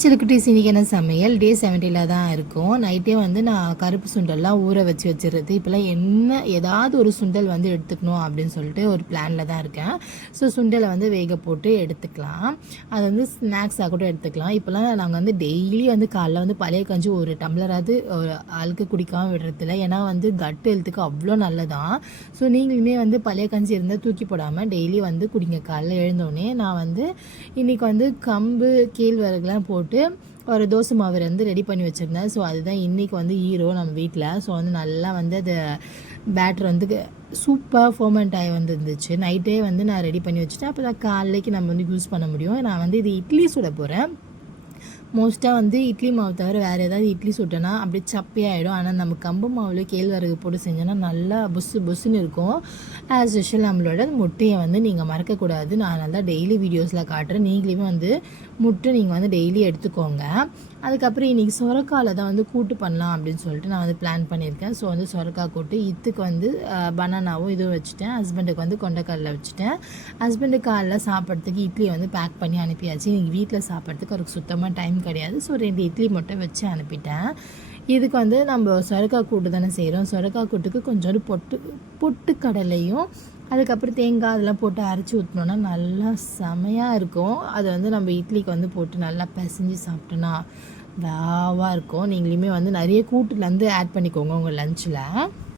சிலுக்குட்டீஸ் இன்றைக்கி என்ன சமையல் டே 70 தான் இருக்கும். நைட்டே வந்து நான் கருப்பு சுண்டல்லாம் ஊற வச்சுருது. இப்போலாம் ஏதாவது ஒரு சுண்டல் வந்து எடுத்துக்கணும் அப்படின்னு சொல்லிட்டு ஒரு பிளானில் தான் இருக்கேன். ஸோ சுண்டலை வந்து வேக போட்டு எடுத்துக்கலாம். அது வந்து ஸ்நாக்ஸாக கூட எடுத்துக்கலாம். இப்போலாம் நாங்கள் வந்து டெய்லி வந்து காலைல வந்து பழைய கஞ்சி ஒரு டம்ளராவது ஒரு ஆளுக்கு குடிக்காமல் விடுறதில்ல. ஏன்னா வந்து கட் ஹெல்த்துக்கு அவ்வளோ நல்லதான். ஸோ நீங்களுமே வந்து பழைய கஞ்சி இருந்தால் தூக்கி போடாமல் டெய்லி வந்து குடிங்க. காலைல எழுந்தோடனே நான் வந்து இன்றைக்கி வந்து கம்பு கேழ்வரகுலாம் போட்டு ஒரு தோசை மாவு வந்து ரெடி பண்ணி வச்சுருந்தேன். ஸோ அதுதான் இன்றைக்கி வந்து நம்ம வீட்டில். ஸோ வந்து நல்லா வந்து அது பேட்டர் வந்து சூப்பராக ஃபோர்மெண்ட் ஆகி வந்துருந்துச்சு. நைட்டே வந்து நான் ரெடி பண்ணி வச்சுட்டேன். அப்போ தான் காலைக்கு நம்ம வந்து யூஸ் பண்ண முடியும். நான் வந்து இது இட்லி சுட போகிறேன். மோஸ்ட்டாக வந்து இட்லி மாவு தவிர வேறு ஏதாவது இட்லி சுட்டேன்னா அப்படியே சப்பையாகிடும். ஆனால் நம்ம கம்பு மாவில் கேழ்வரகு போட்டு செஞ்சோன்னா நல்லா புஸ்ஸுன்னு இருக்கும். ஆஸ் யூஷுவல் நம்மளோட முட்டையை வந்து நீங்கள் மறக்கக்கூடாது. நான் நல்லா டெய்லி வீடியோஸில் காட்டுறேன். நீங்களுமே வந்து முட்டை நீங்கள் வந்து டெய்லி எடுத்துக்கோங்க. அதுக்கப்புறம் இன்றைக்கி சொரக்காயில் தான் வந்து கூட்டு பண்ணலாம் அப்படின்னு சொல்லிட்டு நான் வந்து பிளான் பண்ணியிருக்கேன். ஸோ வந்து சொரக்காய் கூட்டு இதுக்கு வந்து பனானாவும் இதுவும் வச்சுட்டேன். ஹஸ்பண்டுக்கு வந்து கொண்டைக்கடலை வச்சுட்டேன். ஹஸ்பண்டுக்கு காலைல சாப்பிட்றதுக்கு இட்லியை வந்து பேக் பண்ணி அனுப்பியாச்சு. இன்றைக்கி வீட்டில் சாப்பிட்றதுக்கு அவருக்கு சுத்தமாக டைம் கிடையாது. ஸோ 2 இட்லி மட்டும் வச்சு அனுப்பிட்டேன். இதுக்கு வந்து நம்ம சொரக்காய் கூட்டு தானே செய்கிறோம். சொரக்காய் கூட்டுக்கு கொஞ்சோண்டு பொட்டுக்கடலையும் அதுக்கப்புறம் தேங்காய் அதெல்லாம் போட்டு அரைச்சி ஊற்றினோன்னா நல்லா செமையாக இருக்கும். அது வந்து நம்ம இட்லிக்கு வந்து போட்டு நல்லா பிசைஞ்சு சாப்பிட்டோன்னா வாவாக இருக்கும். நீங்களுமே வந்து நிறைய கூட்டுலேருந்து ஆட் பண்ணிக்கோங்க உங்கள் லஞ்சில்.